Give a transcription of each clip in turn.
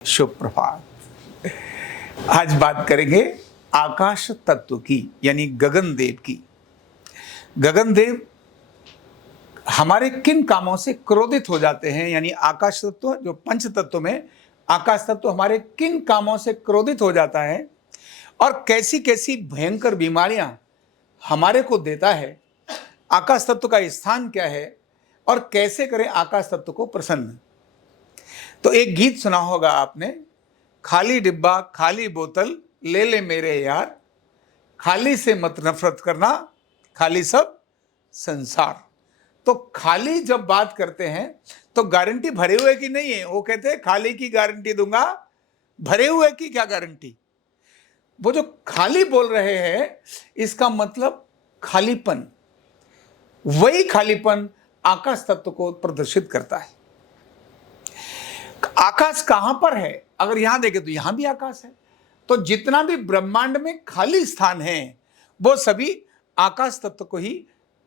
शुभ प्रभात। आज बात करेंगे आकाश तत्व की, यानी गगनदेव की। गगनदेव हमारे किन कामों से क्रोधित हो जाते हैं, यानी आकाश तत्व जो पंच तत्व में आकाश तत्व हमारे किन कामों से क्रोधित हो जाता है और कैसी कैसी भयंकर बीमारियां हमारे को देता है। आकाश तत्व का स्थान क्या है और कैसे करें आकाश तत्व को प्रसन्न। तो एक गीत सुना होगा आपने, खाली डिब्बा खाली बोतल ले ले मेरे यार, खाली से मत नफरत करना, खाली सब संसार। तो खाली जब बात करते हैं तो गारंटी भरे हुए की नहीं है। वो कहते हैं खाली की गारंटी दूंगा, भरे हुए की क्या गारंटी। वो जो खाली बोल रहे हैं इसका मतलब खालीपन, वही खालीपन आकाश तत्व को प्रदर्शित करता है। आकाश कहां पर है? अगर यहां देखें तो यहां भी आकाश है। तो जितना भी ब्रह्मांड में खाली स्थान है वो सभी आकाश तत्व को ही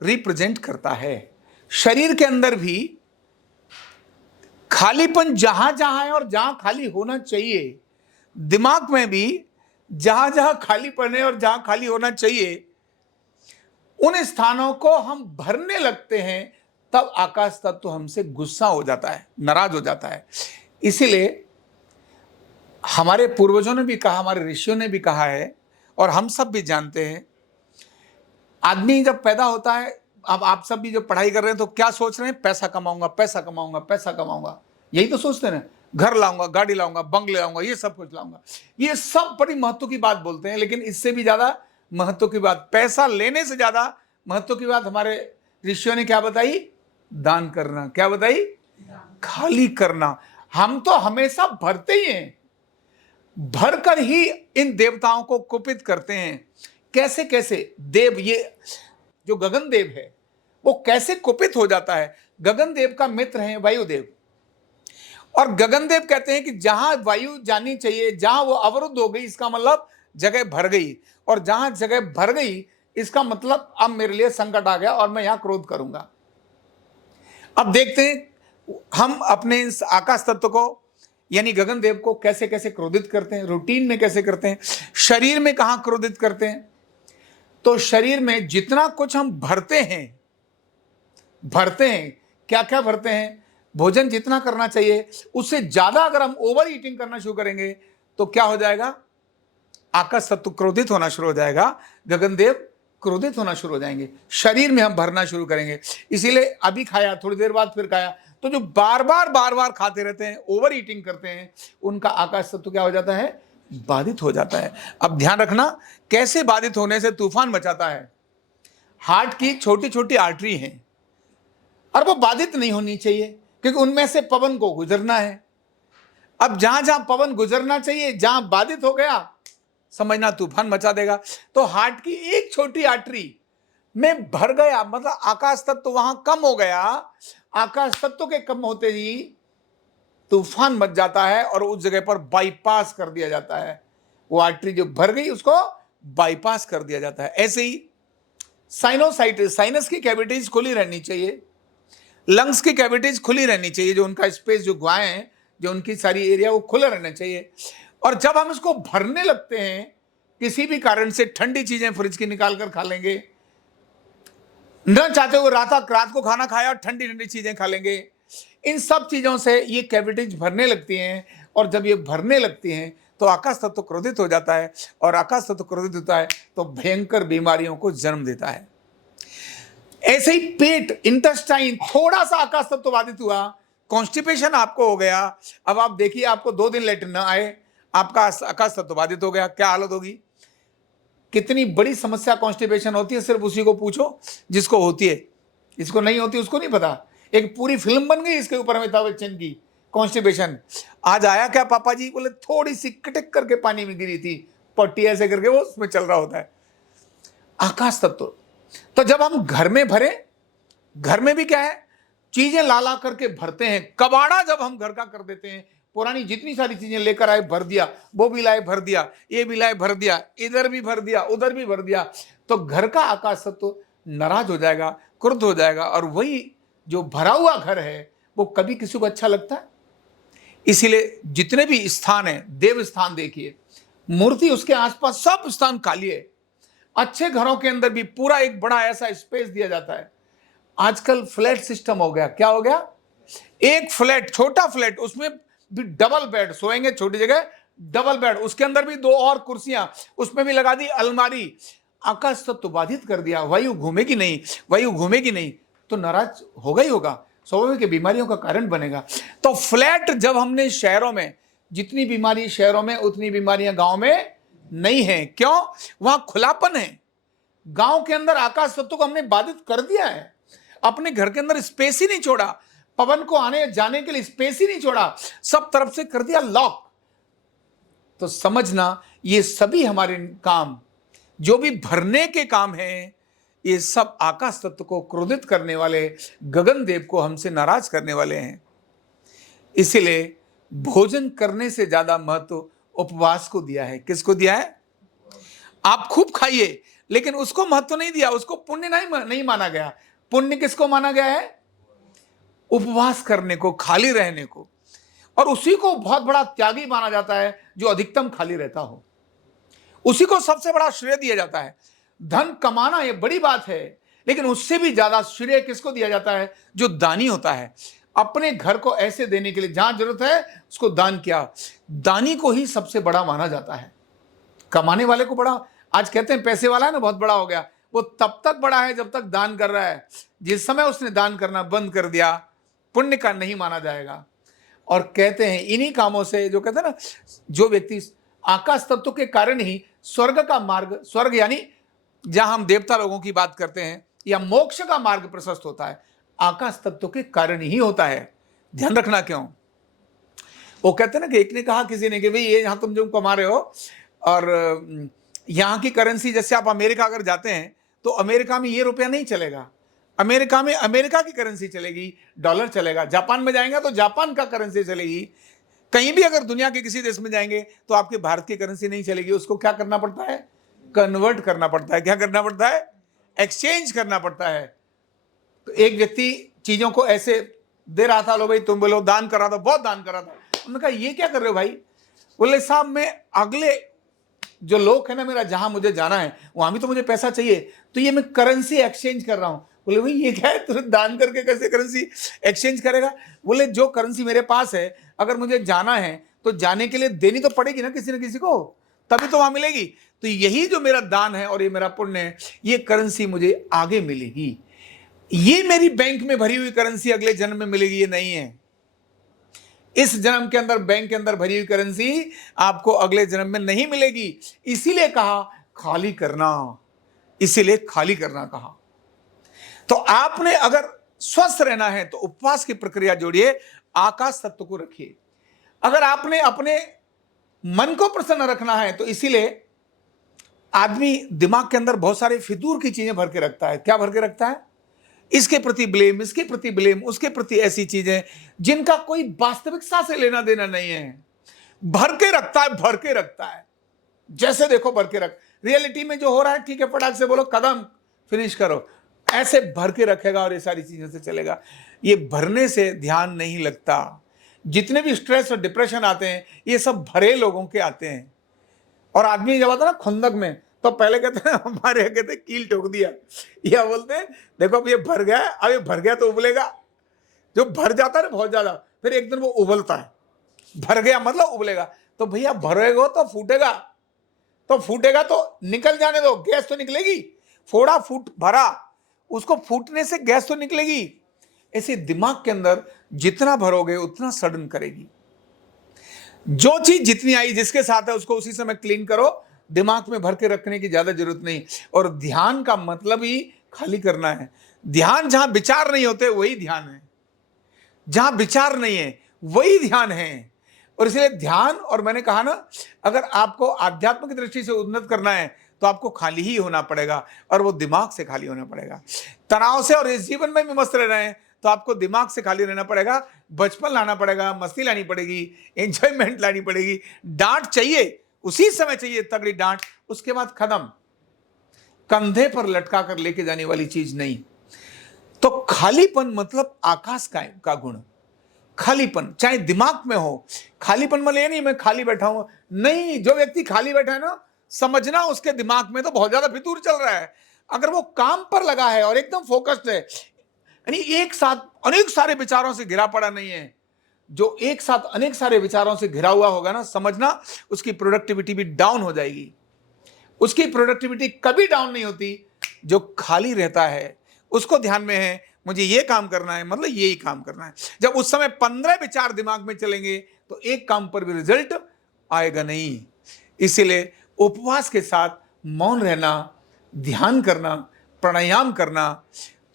रिप्रेजेंट करता है। शरीर के अंदर भी खालीपन जहां जहां है और जहां खाली होना चाहिए, दिमाग में भी जहां जहां खालीपन है और जहां खाली होना चाहिए, उन स्थानों को हम भरने लगते हैं, तब आकाश तत्व हमसे गुस्सा हो जाता है, नाराज हो जाता है। इसीलिए हमारे पूर्वजों ने भी कहा, हमारे ऋषियों ने भी कहा है और हम सब भी जानते हैं, आदमी जब पैदा होता है, अब आप सब भी जो पढ़ाई कर रहे हैं तो क्या सोच रहे हैं? पैसा कमाऊंगा, पैसा कमाऊंगा, पैसा कमाऊंगा, यही तो सोचते हैं ना। घर लाऊंगा, गाड़ी लाऊंगा, बंगले लाऊंगा, ये सब कुछ लाऊंगा। ये सब बड़ी महत्व की बात बोलते हैं, लेकिन इससे भी ज्यादा महत्व की बात, पैसा लेने से ज्यादा महत्व की बात हमारे ऋषियों ने क्या बताई? दान करना। क्या बताई? खाली करना। हम तो हमेशा भरते ही हैं, भरकर ही इन देवताओं को कुपित करते हैं। कैसे कैसे देव, ये जो गगन देव है वो कैसे कुपित हो जाता है? गगन देव का मित्र है वायुदेव, और गगन देव कहते हैं कि जहां वायु जानी चाहिए, जहां वो अवरुद्ध हो गई, इसका मतलब जगह भर गई, और जहां जगह भर गई इसका मतलब अब मेरे लिए संकट आ गया और मैं यहां क्रोध करूंगा। अब देखते हैं हम अपने इस आकाश तत्व को यानी गगन देव को कैसे कैसे क्रोधित करते हैं, रूटीन में कैसे करते हैं, शरीर में कहां क्रोधित करते हैं। तो शरीर में जितना कुछ हम भरते हैं क्या क्या भरते हैं? भोजन जितना करना चाहिए उससे ज्यादा अगर हम ओवर ईटिंग करना शुरू करेंगे तो क्या हो जाएगा? आकाश तत्व क्रोधित होना शुरू हो जाएगा, गगन देव क्रोधित होना शुरू हो जाएंगे, शरीर में हम भरना शुरू करेंगे। इसीलिए अभी खाया, थोड़ी देर बाद फिर खाया, तो जो बार बार खाते रहते हैं, ओवर ईटिंग करते हैं, उनका आकाश तत्व क्या हो जाता है? बाधित हो जाता है। अब ध्यान रखना कैसे बाधित होने से तूफान मचाता है। हार्ट की छोटी छोटी आर्टरी हैं और वो बाधित नहीं होनी चाहिए, क्योंकि उनमें से पवन को गुजरना है। अब जहां जहां पवन गुजरना चाहिए, जहां बाधित हो गया, समझना तूफान मचा देगा। तो हार्ट की एक छोटी आर्टरी में भर गया, मतलब आकाश तत्व वहां कम हो गया। आकाश तत्व के कम होते ही तूफान मच जाता है और उस जगह पर बाईपास कर दिया जाता है। वो आर्टरी जो भर गई उसको बाईपास कर दिया जाता है। ऐसे ही साइनोसाइटिस, साइनस की कैविटीज खुली रहनी चाहिए, लंग्स की कैविटीज खुली रहनी चाहिए, जो उनका स्पेस, जो गुहाएं हैं, जो उनकी सारी एरिया, वो खुला रहना चाहिए। और जब हम इसको भरने लगते हैं, किसी भी कारण से ठंडी चीजें फ्रिज की निकाल कर खा लेंगे, न चाहते हुए रात को खाना खाया और ठंडी ठंडी चीजें खा लेंगे, इन सब चीजों से ये कैविटीज भरने लगती हैं। और जब ये भरने लगती हैं तो आकाश तत्व क्रोधित हो जाता है, और आकाश तत्व क्रोधित होता है तो भयंकर बीमारियों को जन्म देता है। ऐसे ही पेट, इंटेस्टाइन, थोड़ा सा आकाश तत्व बाधित हुआ, कॉन्स्टिपेशन आपको हो गया। अब आप देखिए, आपको 2 दिन लेट न आए, आपका आकाश तत्व बाधित हो गया, क्या हालत होगी? कितनी बड़ी समस्या कॉन्स्टिपेशन होती है, सिर्फ उसी को पूछो जिसको होती है, इसको नहीं होती उसको नहीं पता। एक पूरी फिल्म बन गई इसके ऊपर अमिताभ बच्चन की, कॉन्स्टिपेशन। आज आया क्या पापा जी? बोले थोड़ी सी कटक करके पानी में गिरी थी, पट्टी ऐसे करके वो उसमें चल रहा होता है। आकाश तत्व। तो जब हम घर में भरे, घर में भी क्या है, चीजें ला करके भरते हैं। कबाड़ा जब हम घर का कर देते हैं, पुरानी जितनी सारी चीजें लेकर आए, भर दिया, वो भी लाए भर दिया, ये भी लाए भर दिया, इधर भी भर दिया, उधर भी भर दिया, तो घर का आकाश तत्व नाराज हो जाएगा, क्रुद्ध हो जाएगा। और वही जो भरा हुआ घर है वो कभी किसी को अच्छा लगता है? इसीलिए जितने भी स्थान है, देव स्थान देखिए, मूर्ति उसके आसपास सब स्थान खाली है। अच्छे घरों के अंदर भी पूरा एक बड़ा ऐसा स्पेस दिया जाता है। आजकल फ्लैट सिस्टम हो गया। क्या हो गया? एक फ्लैट, छोटा फ्लैट, उसमें भी डबल बेड, सोएंगे छोटी जगह, डबल बेड, उसके अंदर भी 2 और कुर्सियां, उसमें भी लगा दी अलमारी। आकाश तत्व बाधित कर दिया। वायु घूमेगी नहीं, वायु घूमेगी नहीं तो नाराज होगा ही होगा, स्वाभाविक बीमारियों का कारण बनेगा। तो फ्लैट जब हमने शहरों में, जितनी बीमारी शहरों में उतनी बीमारियां गांव में नहीं है। क्यों? वहां खुलापन है। गांव के अंदर आकाश तत्व को हमने बाधित कर दिया है। अपने घर के अंदर स्पेस ही नहीं छोड़ा, पवन को आने जाने के लिए स्पेस ही नहीं छोड़ा, सब तरफ से कर दिया लॉक। तो समझना, ये सभी हमारे काम जो भी भरने के काम हैं, ये सब आकाश तत्व को क्रोधित करने वाले, गगन देव को हमसे नाराज करने वाले हैं। इसीलिए भोजन करने से ज्यादा महत्व उपवास को दिया है। किसको दिया है? आप खूब खाइए, लेकिन उसको महत्व नहीं दिया, उसको पुण्य नहीं माना गया। पुण्य किसको माना गया है? उपवास करने को, खाली रहने को। और उसी को बहुत बड़ा त्यागी माना जाता है जो अधिकतम खाली रहता हो। उसी को सबसे बड़ा श्रेय दिया जाता है। धन कमाना ये बड़ी बात है, लेकिन उससे भी ज्यादा श्रेय किसको दिया जाता है? जो दानी होता है। अपने घर को ऐसे देने के लिए, जहां जरूरत है उसको दान किया। दानी को ही सबसे बड़ा माना जाता है। कमाने वाले को बड़ा, आज कहते हैं पैसे वाला है ना, बहुत बड़ा हो गया, वो तब तक बड़ा है जब तक दान कर रहा है। जिस समय उसने दान करना बंद कर दिया, पुण्य का नहीं माना जाएगा। और कहते हैं इन्हीं कामों से, जो कहते हैं ना, जो व्यक्ति आकाश तत्व के कारण ही स्वर्ग का मार्ग, स्वर्ग यानी जहां हम देवता लोगों की बात करते हैं, या मोक्ष का मार्ग प्रशस्त होता है, आकाश तत्व के कारण ही होता है। ध्यान रखना। क्यों? वो कहते हैं ना कि एक ने कहा किसी ने कि भाई ये यहां तुम जो कमा रहे हो, और यहां की करेंसी, जैसे आप अमेरिका अगर जाते हैं तो अमेरिका में ये रुपया नहीं चलेगा, अमेरिका में अमेरिका की करेंसी चलेगी, डॉलर चलेगा। जापान में जाएंगे तो जापान का करेंसी चलेगी। कहीं भी अगर दुनिया के किसी देश में जाएंगे तो आपके भारत की करेंसी नहीं चलेगी। उसको क्या करना पड़ता है? कन्वर्ट करना पड़ता है। क्या करना पड़ता है? एक्सचेंज करना पड़ता है। तो एक व्यक्ति चीजों को ऐसे दे रहा था, लो भाई तुम बोलो, दान कर रहा था, बहुत दान कर रहा था। उन्होंने कहा ये क्या कर रहे हो भाई? बोले साहब मैं अगले जो लोग है ना, मेरा जहां मुझे जाना है वहां भी तो मुझे पैसा चाहिए, तो ये मैं करेंसी एक्सचेंज कर रहा हूं। बोले भाई ये क्या है, तुझे दान करके कैसे करेंसी एक्सचेंज करेगा? बोले जो करेंसी मेरे पास है, अगर मुझे जाना है तो जाने के लिए देनी तो पड़ेगी ना किसी न किसी को, तभी तो वहां मिलेगी। तो यही जो मेरा दान है और ये मेरा पुण्य है, ये करेंसी मुझे आगे मिलेगी। ये मेरी बैंक में भरी हुई करेंसी अगले जन्म में मिलेगी, ये नहीं है। इस जन्म के अंदर बैंक के अंदर भरी हुई करेंसी आपको अगले जन्म में नहीं मिलेगी। इसीलिए कहा खाली करना, इसीलिए खाली करना कहा। तो आपने अगर स्वस्थ रहना है तो उपवास की प्रक्रिया जोड़िए, आकाश तत्व को रखिए। अगर आपने अपने मन को प्रसन्न रखना है तो इसीलिए आदमी दिमाग के अंदर बहुत सारे फितूर की चीजें भर के रखता है। क्या भर के रखता है? इसके प्रति ब्लेम, इसके प्रति ब्लेम, उसके प्रति ऐसी चीजें जिनका कोई वास्तविकता से लेना देना नहीं है। भर के रखता है, भर के रखता है। जैसे देखो भर के रख, रियलिटी में जो हो रहा है ठीक है, फटाक से बोलो, कदम फिनिश करो, ऐसे भर के रखेगा और ये सारी चीजों से चलेगा। ये भरने से ध्यान नहीं लगता। जितने भी स्ट्रेस और डिप्रेशन आते हैं ये सब भरे लोगों के आते हैं। और आदमी जब आता है ना खुंदक में, तो पहले कहते हैं, हमारे कहते हैं कील ठोक दिया, या बोलते हैं देखो अब ये भर गया, अब ये भर गया तो उबलेगा। जो भर जाता है ना बहुत ज्यादा, फिर एक दिन वो उबलता है। भर गया मतलब उबलेगा। तो भैया भरेगा तो फूटेगा, तो फूटेगा तो निकल जाने दो, गैस तो निकलेगी। फोड़ा फूट भरा, उसको फूटने से गैस तो निकलेगी। ऐसे दिमाग के अंदर जितना भरोगे उतना सडन करेगी। जो चीज जितनी आई जिसके साथ है उसको उसी समय क्लीन करो, दिमाग में भर के रखने की ज्यादा जरूरत नहीं। और ध्यान का मतलब ही खाली करना है। ध्यान जहां विचार नहीं होते वही ध्यान है, जहां विचार नहीं है वही ध्यान है। और इसलिए ध्यान, और मैंने कहा ना, अगर आपको आध्यात्मिक दृष्टि से उन्नत करना है तो आपको खाली ही होना पड़ेगा, और वो दिमाग से खाली होना पड़ेगा। तनाव से और इस जीवन में भी मस्त रह रहे हैं तो आपको दिमाग से खाली रहना पड़ेगा, बचपन लाना पड़ेगा, मस्ती लानी पड़ेगी, एंजॉयमेंट लानी पड़ेगी। डांट चाहिए, उसी समय चाहिए तगड़ी डांट, उसके बाद खत्म। कंधे पर लटका कर लेके जाने वाली चीज नहीं। तो खालीपन मतलब आकाश का गुण। खालीपन, चाहे दिमाग में हो, खालीपन मतलब ये नहीं मैं खाली बैठा हूं, नहीं, जो व्यक्ति खाली बैठा है ना, समझना उसके दिमाग में तो बहुत ज्यादा फितूर चल रहा है। अगर वो काम पर लगा है और एकदम फोकस्ड है, यानी एक साथ अनेक सारे विचारों से घिरा पड़ा नहीं है, जो एक साथ अनेक सारे विचारों से घिरा हुआ होगा ना, समझना उसकी प्रोडक्टिविटी भी डाउन हो जाएगी। उसकी प्रोडक्टिविटी कभी डाउन नहीं होती जो खाली रहता है, उसको ध्यान में है मुझे ये काम करना है, मतलब यही काम करना है। जब उस समय 15 विचार दिमाग में चलेंगे तो एक काम पर भी रिजल्ट आएगा नहीं। इसीलिए उपवास के साथ मौन रहना, ध्यान करना, प्राणायाम करना,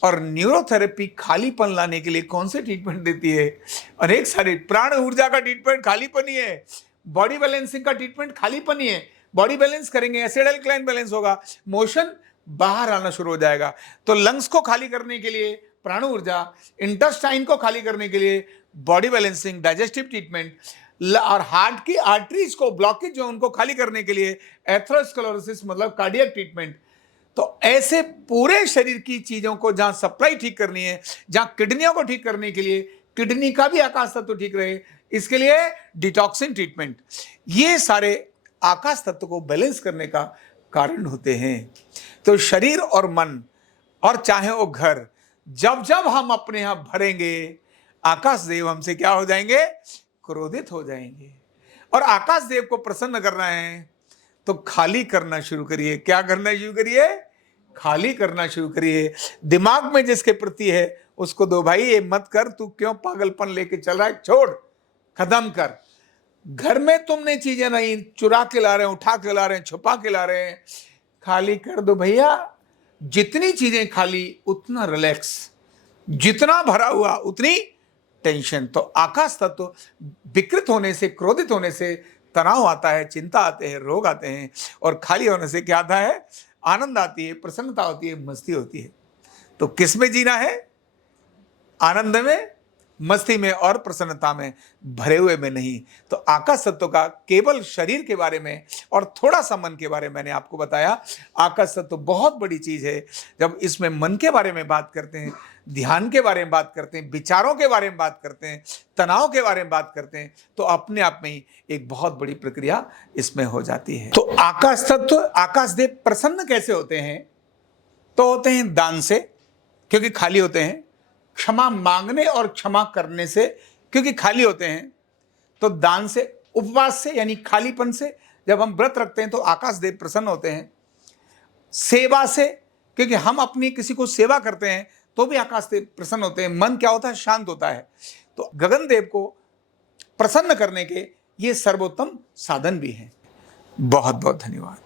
और न्यूरोथेरेपी खालीपन लाने के लिए कौन से ट्रीटमेंट देती है? अनेक सारे, प्राण ऊर्जा का ट्रीटमेंट खालीपन ही है, बॉडी बैलेंसिंग का ट्रीटमेंट खालीपन ही है। बॉडी बैलेंस करेंगे, एसिड अल्कलाइन बैलेंस होगा, मोशन बाहर आना शुरू हो जाएगा। तो लंग्स को खाली करने के लिए प्राण ऊर्जा, इंटेस्टाइन को खाली करने के लिए बॉडी बैलेंसिंग, डाइजेस्टिव ट्रीटमेंट, और हार्ट की आर्टरीज को, ब्लॉकेज जो उनको खाली करने के लिए एथेरोस्क्लेरोसिस मतलब कार्डियक ट्रीटमेंट। तो ऐसे पूरे शरीर की चीजों को जहां सप्लाई ठीक करनी है, जहां किडनियों को ठीक करने के लिए, किडनी का भी आकाश तत्व ठीक रहे, इसके लिए डिटॉक्सिन ट्रीटमेंट, ये सारे आकाश तत्व को बैलेंस करने का कारण होते हैं। तो शरीर और मन, और चाहे वो घर, जब जब हम अपने यहां भरेंगे, आकाश देव हमसे क्या हो जाएंगे? क्रोधित हो जाएंगे। और आकाश देव को प्रसन्न करना है तो खाली करना शुरू करिए। क्या करना शुरू करिए? खाली करना शुरू करिए। दिमाग में जिसके प्रति है उसको दो, भाई ये मत कर, तू क्यों पागलपन लेके चल रहा है, छोड़, खत्म कर। घर में तुमने चीजें नहीं, चुरा के ला रहे हैं, उठा के ला रहे हैं, छुपा के ला रहे हैं, खाली कर दो भैया। जितनी चीजें खाली उतना रिलैक्स, जितना भरा हुआ उतनी टेंशन। तो आकाश तत्व विकृत होने से, क्रोधित होने से तनाव आता है, चिंता आते हैं, रोग आते हैं, और खाली होने से क्या आता है? आनंद आती है, प्रसन्नता होती है, मस्ती होती है। तो किस में जीना है? आनंद में, मस्ती में और प्रसन्नता में, भरे हुए में नहीं। तो आकाश तत्व का केवल शरीर के बारे में और थोड़ा सा मन के बारे में मैंने आपको बताया। आकाश तत्व बहुत बड़ी चीज है। जब इसमें मन के बारे में बात करते हैं, ध्यान के बारे में बात करते हैं, विचारों के बारे में बात करते हैं, तनाव के बारे में बात करते हैं, तो अपने आप में ही एक बहुत बड़ी प्रक्रिया इसमें हो जाती है। तो आकाश तत्व, आकाश देव प्रसन्न कैसे होते हैं? तो होते हैं दान से, क्योंकि खाली होते हैं, क्षमा मांगने और क्षमा करने से, क्योंकि खाली होते हैं, तो दान से, उपवास से यानी खालीपन से, जब हम व्रत रखते हैं तो आकाश देव प्रसन्न होते हैं। सेवा से, क्योंकि हम अपनी किसी को सेवा करते हैं तो भी आकाश देव प्रसन्न होते हैं। मन क्या होता है? शांत होता है। तो गगन देव को प्रसन्न करने के ये सर्वोत्तम साधन भी हैं। बहुत बहुत धन्यवाद।